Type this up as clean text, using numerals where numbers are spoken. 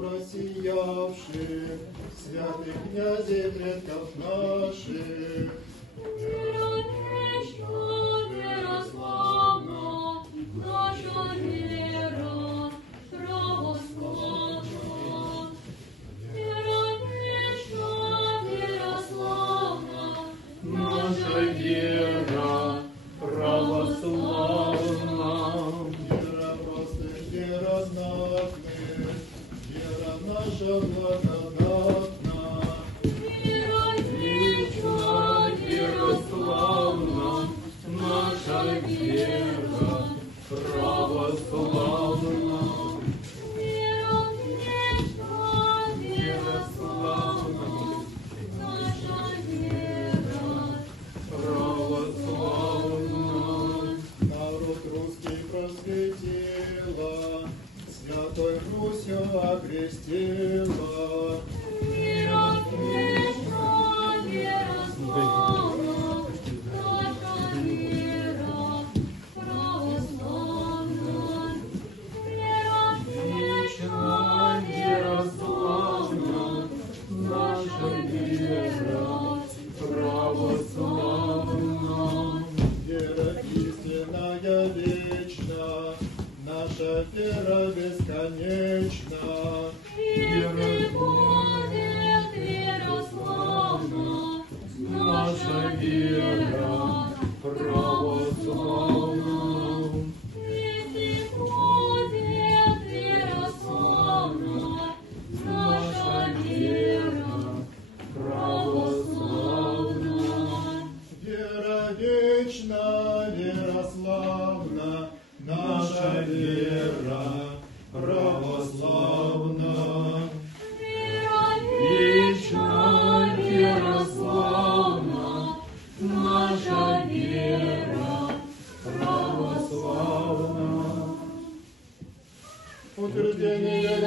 просиявших, святых князей предков наших. Вера вечна, вера славна, наша вера православна. Вера вечна, вера славна, наша вера православна. Вера простых, вера знатных, вера наша благодатна. Вера вечна, вера славна, наша вера православна. Вера вечна, вера славна, наша вера православна. Народ русский просветила, Святой Русью окрестила. Вера вечна, вера славна, наша вера православна. Вера вечна, вера славна, наша вера православна. Вера истинная вечна, наша вера бесконечна. Вера будет, вера славна, наша вера православна. Если будет, вера славна, наша вера православна. Вера вечна, вера славна, наша вера православна. Вера вечна, вера славна, наша вера православна. Утверждение